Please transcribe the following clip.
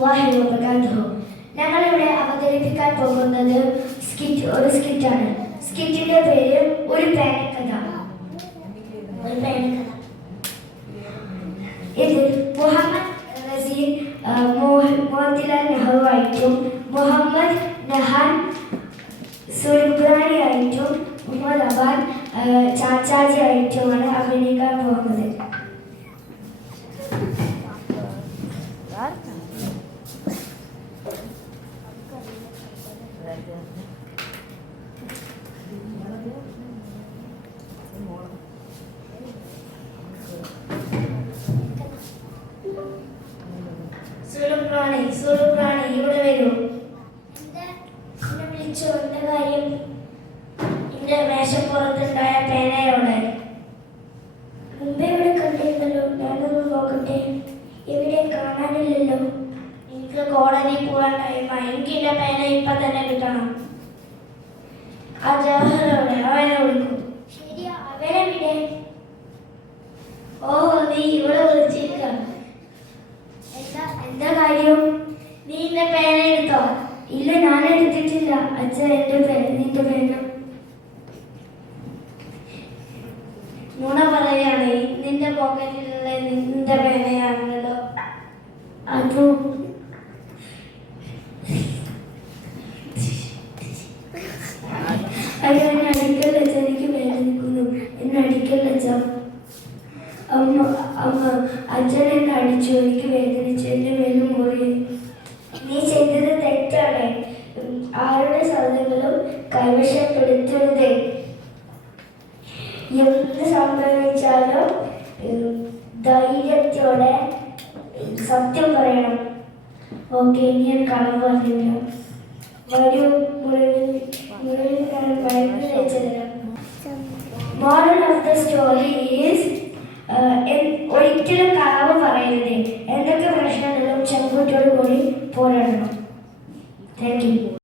വറഹ്മത്തുള്ളാഹി വബറകാതുഹു. ഞങ്ങളിവിടെ അവതരിപ്പിക്കാൻ പോകുന്നത് ഒരു സ്കിറ്റാണ്. സ്കിറ്റിന്റെ പേര് ഒരു പേനക്കഥ. ഇതിൽ മുഹമ്മദ് റസീൻ മോത്തിലാൽ നെഹ്റു ആയിട്ടും മുഹമ്മദ് നഹാൻ സുൽബ്രാനി ആയിട്ടും മുഹമ്മദ് അബാൻ ചാച്ചാജി ആയിട്ടുമാണ് അഭിനയിക്കാൻ പോകുന്നത്. സുലുപ്രാണി ഇവിടെ വരൂ. വിളിച്ചു എന്താ കാര്യം? എന്റെ മേശപ്പുറത്തുണ്ടായ പേനയോടെ മുമ്പേ ഇവിടെ കണ്ടിരുന്നല്ലോ. ഞാനൊന്ന് നോക്കട്ടെ. ഇവിടെ കാണാനില്ലല്ലോ. എനിക്ക് കോടതി പോകാൻ ടൈമായി. എനിക്ക് എന്റെ പേന ഇപ്പൊ തന്നെ കിട്ടണം. ആ ജവഹറോടെ അവനെ വിളിക്കും. ശരി, അവനെ വിടെ. ഓഹോ, നീ ഇവിടെ വിളിച്ചിരിക്ക. എന്താ കാര്യം? നീ എന്റെ പേന എടുത്തോ? ഇല്ല, ഞാൻ എടുത്തിട്ടില്ല. അച്ഛൻ നിന്റെ പേന നുണ പറയാണ്. നിന്റെ പോക്കറ്റിലുള്ള നിന്റെ പേനയാണല്ലോ. അപ്പോ അയ്യോ, എന്നെ അടിക്കല്ല അച്ഛ, എനിക്ക് വേദനിക്കുന്നു. എന്നെ അടിക്കല്ല അച്ഛ. അമ്മ അച്ഛൻ എന്നെ അടിച്ചു, എനിക്ക് വേദനിച്ചു, എന്റെ മേലും മുറി. നീ ചെയ്തത് തെറ്റാണ്. ആരുടെ സാധനങ്ങളും കൈവശപ്പെടുത്തരുത്. എന്ത് സംഭവിച്ചാലും ധൈര്യത്തോടെ സത്യം പറയണം. ഓക്കെ, ഇനി ഞാൻ കള്ളം പറഞ്ഞില്ല. വരൂ, മരുന്ന് വെച്ചതരാം. Moral of the story is ഒരിക്കലും കളവ് പറയരുത്.